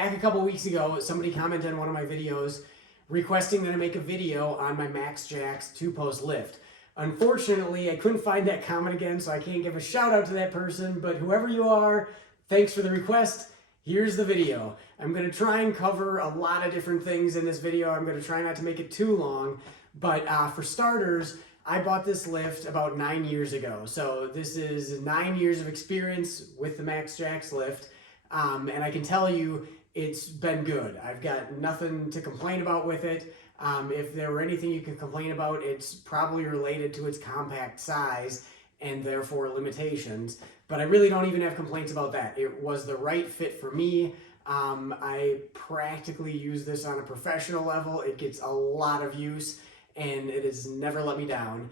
back a couple weeks ago, somebody commented on one of my videos requesting that I make a video on my MaxJax 2-post lift. Unfortunately, I couldn't find that comment again, so I can't give a shout out to that person, but whoever you are, thanks for the request. Here's the video. I'm going to try and cover a lot of different things in this video. I'm going to try not to make it too long, but for starters, I bought this lift about 9 years ago. So this is 9 years of experience with the MaxJax lift, and I can tell you it's been good. I've got nothing to complain about with it. If there were anything you could complain about, it's probably related to its compact size and therefore limitations. But I really don't even have complaints about that. It was the right fit for me. I practically use this on a professional level. It gets a lot of use and it has never let me down.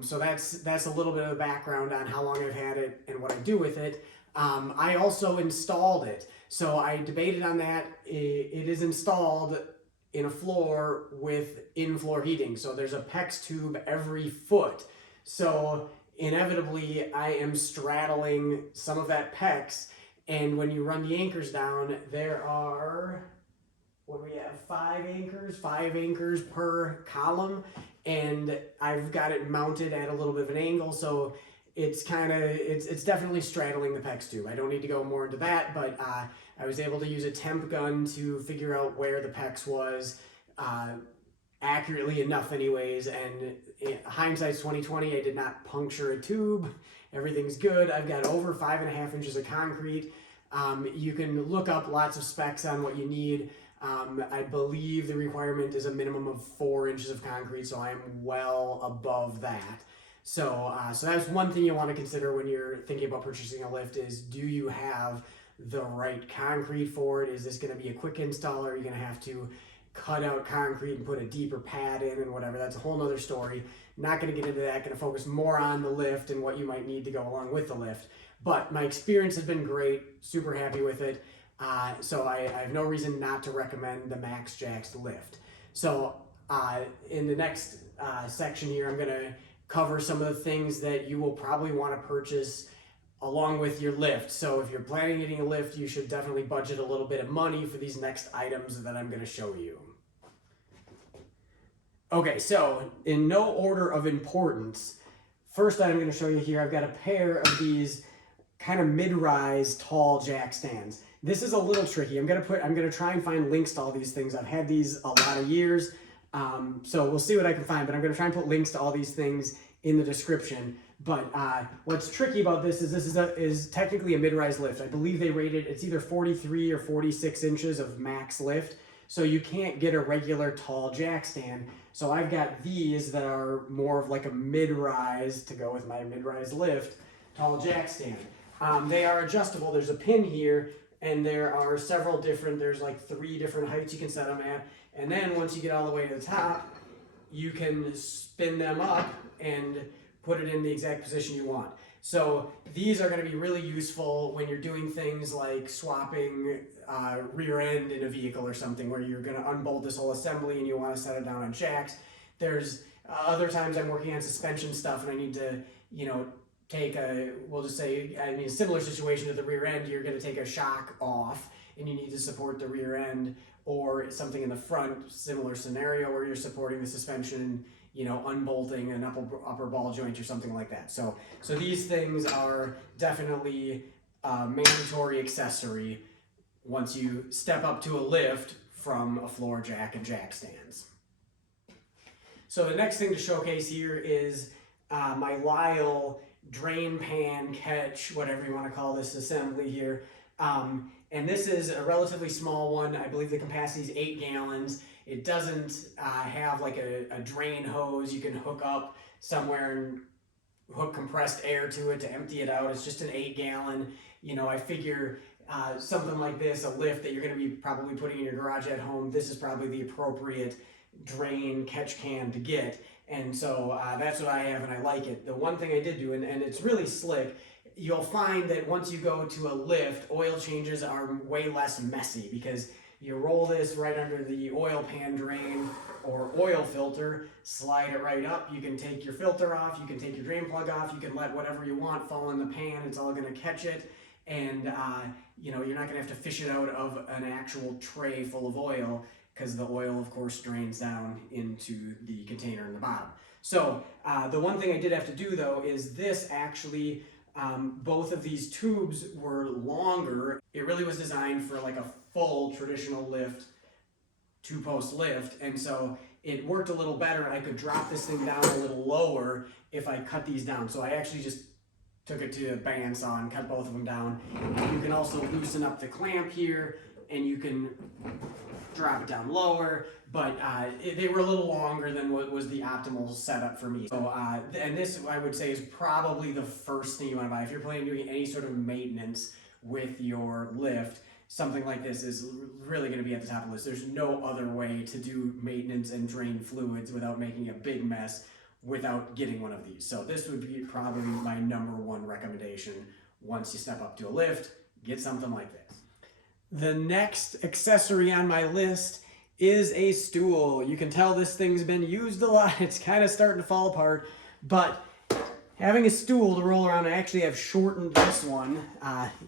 So that's a little bit of the background on how long I've had it and what I do with it. I also installed it. So I debated on that. It is installed in a floor with in-floor heating. So there's a PEX tube every foot. So inevitably I am straddling some of that PEX, and when you run the anchors down, there are, what do we have, 5 anchors per column, and I've got it mounted at a little bit of an angle, so it's definitely straddling the PEX tube. I don't need to go more into that, but I was able to use a temp gun to figure out where the PEX was accurately enough anyways, and hindsight's 2020, I did not puncture a tube. Everything's good. I've got over 5.5 inches of concrete. You can look up lots of specs on what you need. I believe the requirement is a minimum of 4 inches of concrete, so I'm well above that. So that's one thing you want to consider when you're thinking about purchasing a lift is, do you have the right concrete for it? Is this going to be a quick install, or are you going to have to cut out concrete and put a deeper pad in and whatever? That's a whole nother story. Not going to get into that. Going to focus more on the lift and what you might need to go along with the lift. But my experience has been great. Super happy with it. So I have no reason not to recommend the MaxJax lift. So in the next section here, I'm going to cover some of the things that you will probably want to purchase along with your lift. So if you're planning on getting a lift, you should definitely budget a little bit of money for these next items that I'm going to show you. Okay, so in no order of importance, first item I'm going to show you here, I've got a pair of these kind of mid-rise tall jack stands. This is a little tricky. I'm going to try and find links to all these things. I've had these a lot of years, so we'll see what I can find, but I'm going to try and put links to all these things in the description. But what's tricky about this is technically a mid-rise lift. I believe they rated, it's either 43 or 46 inches of max lift, so you can't get a regular tall jack stand. So I've got these that are more of like a mid-rise to go with my mid-rise lift tall jack stand. They are adjustable. There's a pin here, and there are several different, there's like 3 different heights you can set them at. And then once you get all the way to the top, you can spin them up and put it in the exact position you want. So these are going to be really useful when you're doing things like swapping rear end in a vehicle or something, where you're going to unbolt this whole assembly and you want to set it down on jacks. There's other times I'm working on suspension stuff and I need to, take we'll just say, a similar situation to the rear end, you're going to take a shock off and you need to support the rear end, or something in the front, similar scenario where you're supporting the suspension, unbolting an upper ball joint or something like that. So these things are definitely a mandatory accessory once you step up to a lift from a floor jack and jack stands. So the next thing to showcase here is my Lyle drain pan catch, whatever you want to call this assembly here. And this is a relatively small one. I believe the capacity is 8 gallons. It doesn't have like a drain hose you can hook up somewhere and hook compressed air to it to empty it out. It's just an 8 gallon. I figure something like this, a lift that you're going to be probably putting in your garage at home, this is probably the appropriate drain catch can to get. And so that's what I have, and I like it. The one thing I did do, and it's really slick, you'll find that once you go to a lift, oil changes are way less messy, because you roll this right under the oil pan drain or oil filter, slide it right up. You can take your filter off, you can take your drain plug off, you can let whatever you want fall in the pan, it's all going to catch it. and you know, you're not gonna have to fish it out of an actual tray full of oil, because the oil, of course, drains down into the container in the bottom. So the one thing I did have to do, though, is this actually, both of these tubes were longer. It really was designed for like a full traditional lift, two-post lift, and so it worked a little better. I could drop this thing down a little lower if I cut these down. So I actually just took it to a bandsaw and cut both of them down. You can also loosen up the clamp here, and you can drop it down lower, but they were a little longer than what was the optimal setup for me. So, and this, I would say, is probably the first thing you want to buy. If you're planning on doing any sort of maintenance with your lift, something like this is really going to be at the top of the list. There's no other way to do maintenance and drain fluids without making a big mess without getting one of these. So this would be probably my #1 recommendation. Once you step up to a lift, get something like this. The next accessory on my list is a stool. You can tell this thing's been used a lot. It's kind of starting to fall apart, but having a stool to roll around, I actually have shortened this one.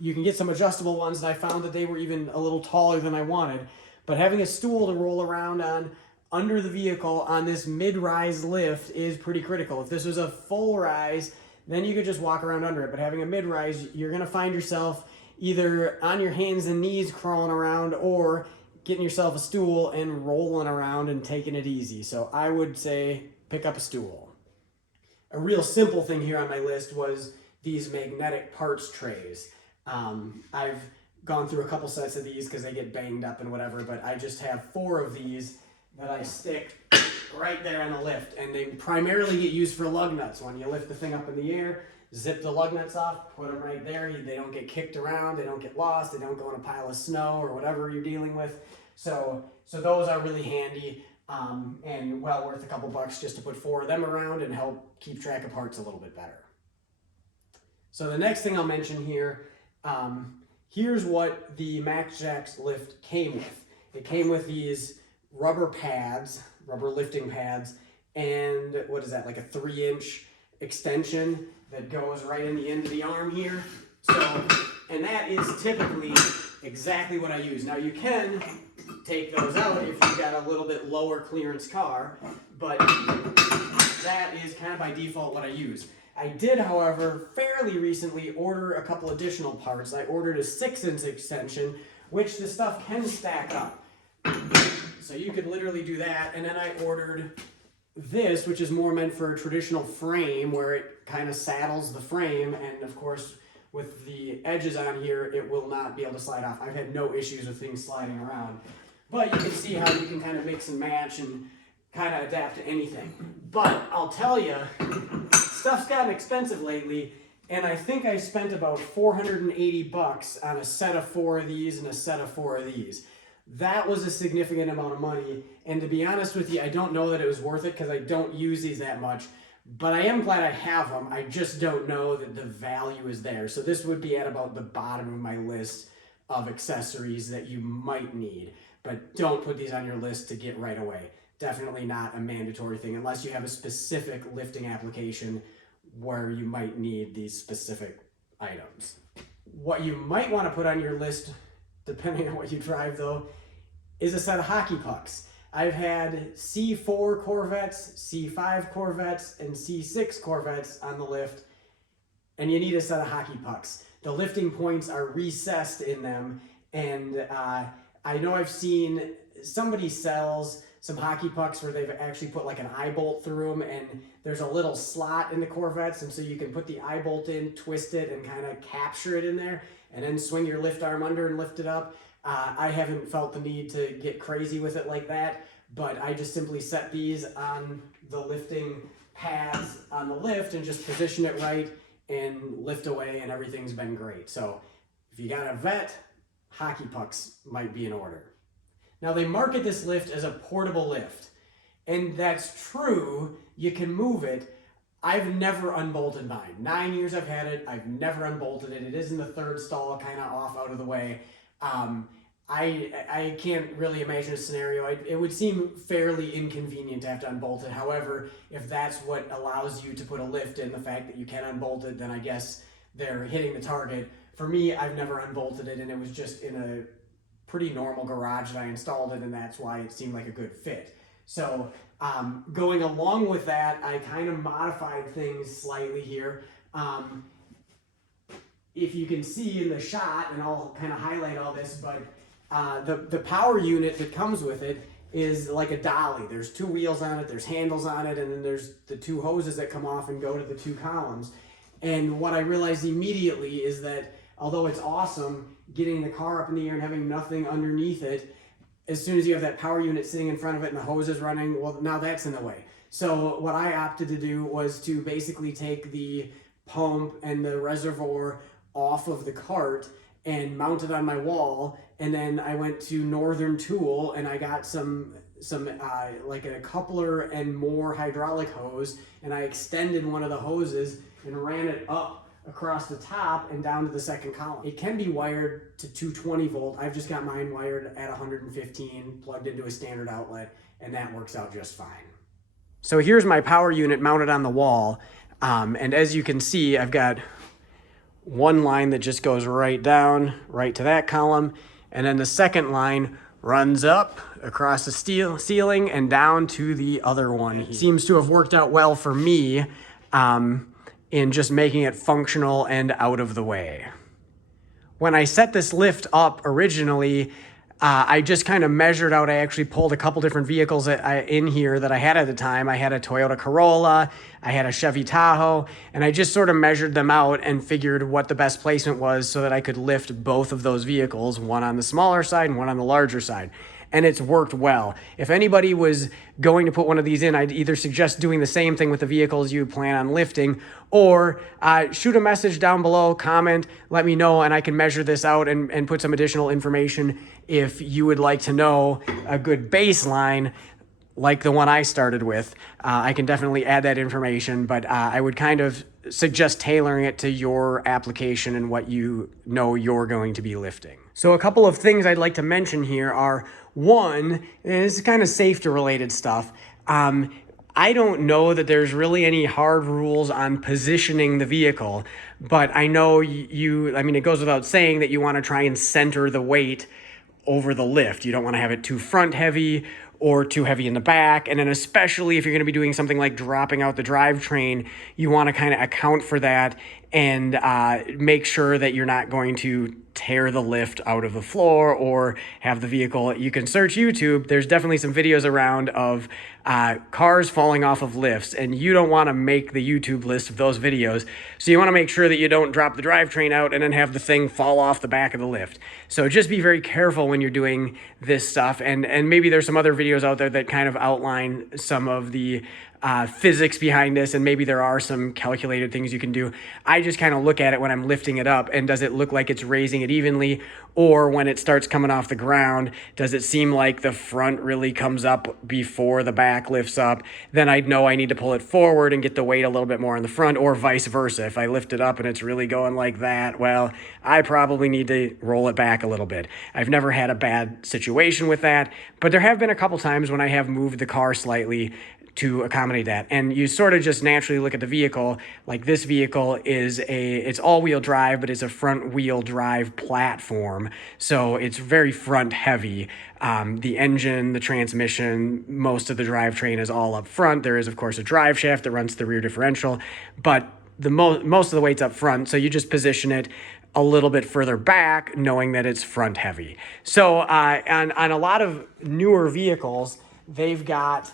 You can get some adjustable ones, and I found that they were even a little taller than I wanted. But having a stool to roll around on under the vehicle on this mid-rise lift is pretty critical. If this was a full rise, then you could just walk around under it. But having a mid-rise, you're gonna find yourself either on your hands and knees crawling around, or getting yourself a stool and rolling around and taking it easy. So I would say pick up a stool. A real simple thing here on my list was these magnetic parts trays. I've gone through a couple sets of these because they get banged up and whatever, but I just have 4 of these that I stick right there on the lift, and they primarily get used for lug nuts. When you lift the thing up in the air, zip the lug nuts off, put them right there. They don't get kicked around, they don't get lost, they don't go in a pile of snow or whatever you're dealing with. So those are really handy, and well worth a couple bucks just to put 4 of them around and help keep track of parts a little bit better. So the next thing I'll mention here, here's what the MaxJax lift came with. It came with these rubber pads, rubber lifting pads, and what is that, like a 3-inch extension that goes right in the end of the arm here. So, and that is typically exactly what I use. Now you can take those out if you've got a little bit lower clearance car, but that is kind of by default what I use. I did, however, fairly recently order a couple additional parts. I ordered a 6-inch extension, which the stuff can stack up. So you could literally do that, and then I ordered this, which is more meant for a traditional frame where it kind of saddles the frame, and of course with the edges on here it will not be able to slide off. I've had no issues with things sliding around, but you can see how you can kind of mix and match and kind of adapt to anything. But I'll tell you, stuff's gotten expensive lately, and I think I spent about 480 bucks on a set of 4 of these and a set of 4 of these. That was a significant amount of money, and to be honest with you, I don't know that it was worth it because I don't use these that much, but I am glad I have them. I just don't know that the value is there. So this would be at about the bottom of my list of accessories that you might need, but don't put these on your list to get right away. Definitely not a mandatory thing unless you have a specific lifting application where you might need these specific items. What you might want to put on your list, depending on what you drive though, is a set of hockey pucks. I've had C4 Corvettes, C5 Corvettes, and C6 Corvettes on the lift, and you need a set of hockey pucks. The lifting points are recessed in them, and I know I've seen somebody sells some hockey pucks where they've actually put like an eye bolt through them, and there's a little slot in the Corvettes, and so you can put the eye bolt in, twist it, and kind of capture it in there, and then swing your lift arm under and lift it up. I haven't felt the need to get crazy with it like that, but I just simply set these on the lifting pads on the lift and just position it right and lift away, and everything's been great. So if you got a vet, hockey pucks might be in order. Now they market this lift as a portable lift, and that's true. You can move it. I've never unbolted mine. 9 years I've had it. I've never unbolted it. It is in the 3rd stall, kind of off out of the way. I can't really imagine a scenario. It would seem fairly inconvenient to have to unbolt it. However, if that's what allows you to put a lift in, the fact that you can unbolt it, then I guess they're hitting the target. for me, I've never unbolted it, and it was just in a pretty normal garage that I installed it, and that's why it seemed like a good fit. So going along with that, I kind of modified things slightly here. If you can see in the shot, and I'll kind of highlight all this, but the power unit that comes with it is like a dolly. There's two wheels on it, there's handles on it, and then there's the two hoses that come off and go to the two columns. And what I realized immediately is that although it's awesome getting the car up in the air and having nothing underneath it, as soon as you have that power unit sitting in front of it and the hose is running, well, now that's in the way. So what I opted to do was to basically take the pump and the reservoir off of the cart and mount it on my wall. And then I went to Northern Tool and I got some like a coupler and more hydraulic hose, and I extended one of the hoses and ran it up across the top and down to the second column. It can be wired to 220 volt. I've just got mine wired at 115, plugged into a standard outlet, and that works out just fine. So here's my power unit mounted on the wall. And as you can see, I've got one line that just goes right down, right to that column. And then the second line runs up across the steel ceiling and down to the other one. It seems to have worked out well for me in just making it functional and out of the way. When I set this lift up originally, I just kind of measured out. I actually pulled a couple different vehicles in here that I had at the time. I had a Toyota Corolla, I had a Chevy Tahoe, and I just sort of measured them out and figured what the best placement was so that I could lift both of those vehicles, one on the smaller side and one on the larger side. And it's worked well. If anybody was going to put one of these in, I'd either suggest doing the same thing with the vehicles you plan on lifting, or shoot a message down below, comment, let me know, and I can measure this out and put some additional information if you would like to know a good baseline like the one I started with. I can definitely add that information, but I would kind of suggest tailoring it to your application and what you know you're going to be lifting. So a couple of things I'd like to mention here are, one, and this is kind of safety related stuff. I don't know that there's really any hard rules on positioning the vehicle, but I know it goes without saying that you want to try and center the weight over the lift. You don't want to have it too front heavy or too heavy in the back. And then especially if you're going to be doing something like dropping out the drivetrain, you want to kind of account for that and make sure that you're not going to tear the lift out of the floor or have the vehicle. You can search YouTube. There's definitely some videos around of cars falling off of lifts, and you don't want to make the YouTube list of those videos. So you want to make sure that you don't drop the drivetrain out and then have the thing fall off the back of the lift. So just be very careful when you're doing this stuff. And maybe there's some other videos out there that kind of outline some of the physics behind this, and maybe there are some calculated things you can do. I just kind of look at it when I'm lifting it up, and does it look like it's raising it evenly? Or when it starts coming off the ground, does it seem like the front really comes up before the back lifts up? Then I'd know I need to pull it forward and get the weight a little bit more in the front, or vice versa. If I lift it up and it's really going like that, well, I probably need to roll it back a little bit. I've never had a bad situation with that, but there have been a couple times when I have moved the car slightly to accommodate that. And you sort of just naturally look at the vehicle. Like this vehicle it's all-wheel drive, but it's a front-wheel drive platform. So it's very front heavy. The engine, the transmission, most of the drivetrain is all up front. There is, of course, a drive shaft that runs the rear differential, but most of the weight's up front. So you just position it a little bit further back, knowing that it's front heavy. So on a lot of newer vehicles, they've got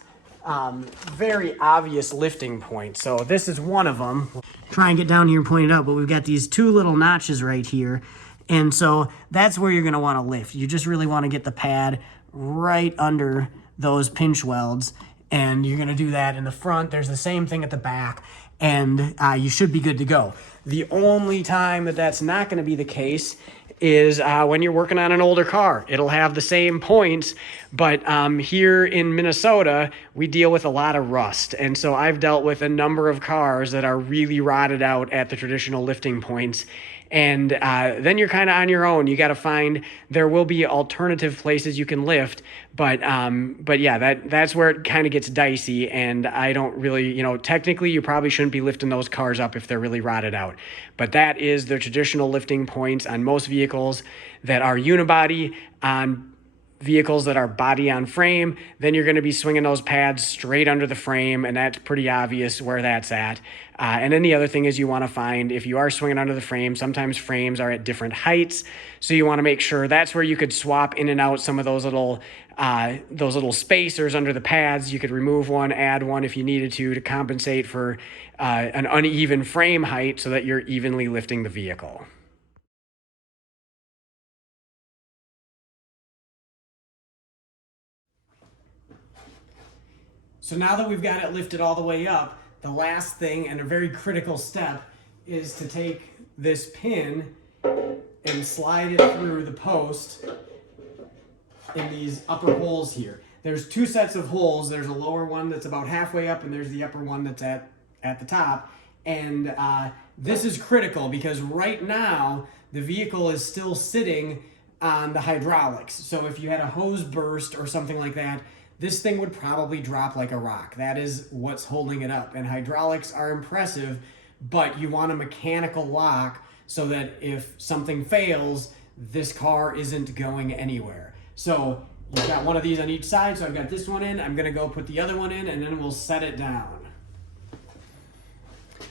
very obvious lifting points. So this is one of them. Try and get down here and point it out, but we've got these two little notches right here. And so that's where you're going to want to lift. You just really want to get the pad right under those pinch welds. And you're going to do that in the front. There's the same thing at the back. And you should be good to go. The only time that that's not going to be the case is when you're working on an older car. It'll have the same points, but here in Minnesota, we deal with a lot of rust. And so I've dealt with a number of cars that are really rotted out at the traditional lifting points. And then you're kind of on your own. You got to find, there will be alternative places you can lift, but yeah, that's where it kind of gets dicey. And I don't really, you know, technically you probably shouldn't be lifting those cars up if they're really rotted out. But that is the traditional lifting points on most vehicles that are unibody. On vehicles that are body on frame, then you're going to be swinging those pads straight under the frame, and that's pretty obvious where that's at. And then the other thing is you want to find, if you are swinging under the frame, sometimes frames are at different heights, so you want to make sure that's where you could swap in and out some of those little spacers under the pads. You could remove one, add one if you needed to compensate for an uneven frame height so that you're evenly lifting the vehicle. So now that we've got it lifted all the way up, the last thing and a very critical step is to take this pin and slide it through the post in these upper holes here. There's two sets of holes. There's a lower one that's about halfway up, and there's the upper one that's at the top. And this is critical because right now the vehicle is still sitting on the hydraulics. So if you had a hose burst or something like that, this thing would probably drop like a rock. That is what's holding it up. And hydraulics are impressive, but you want a mechanical lock so that if something fails, this car isn't going anywhere. So you've got one of these on each side. So I've got this one in. I'm gonna go put the other one in, and then we'll set it down.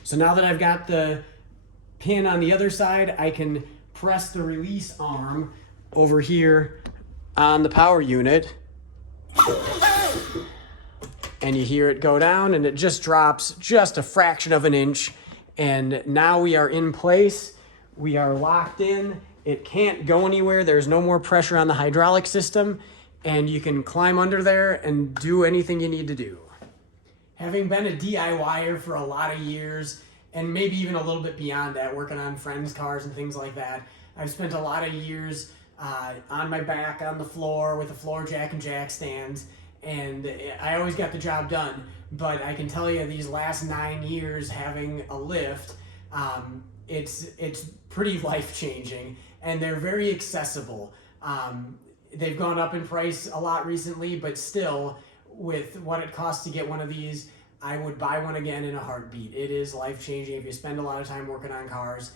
So now that I've got the pin on the other side, I can press the release arm over here on the power unit, and you hear it go down, and it just drops just a fraction of an inch. And now we are in place. We are locked in. It can't go anywhere. There's no more pressure on the hydraulic system, and you can climb under there and do anything you need to do. Having been a DIYer for a lot of years, and maybe even a little bit beyond that, working on friends' cars and things like that, I've spent a lot of years on my back on the floor with a floor jack and jack stands, and I always got the job done. But I can tell you, these last 9 years having a lift, it's pretty life-changing, and they're very accessible. They've gone up in price a lot recently, but still, with what it costs to get one of these, I would buy one again in a heartbeat. It is life-changing. If you spend a lot of time working on cars,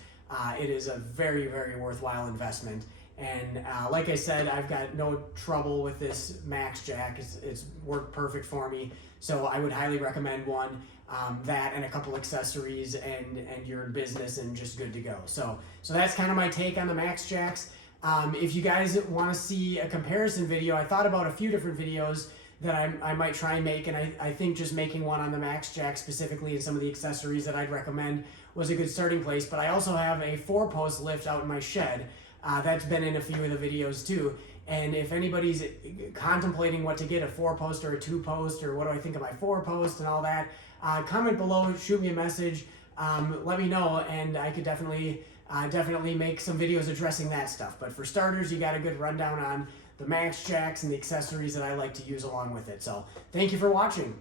it is a very, very worthwhile investment. And like I said, I've got no trouble with this MaxJax. It's worked perfect for me. So I would highly recommend one. That and a couple accessories, and you're in business and just good to go. So that's kind of my take on the MaxJax. If you guys want to see a comparison video, I thought about a few different videos that I might try and make, and I think just making one on the MaxJax specifically and some of the accessories that I'd recommend was a good starting place. But I also have a 4-post lift out in my shed. That's been in a few of the videos too. And if anybody's contemplating what to get, a 4-post or a 2-post, or what do I think of my 4-post and all that, comment below, shoot me a message, let me know, and I could definitely make some videos addressing that stuff. But for starters, you got a good rundown on the MaxJax and the accessories that I like to use along with it. So thank you for watching.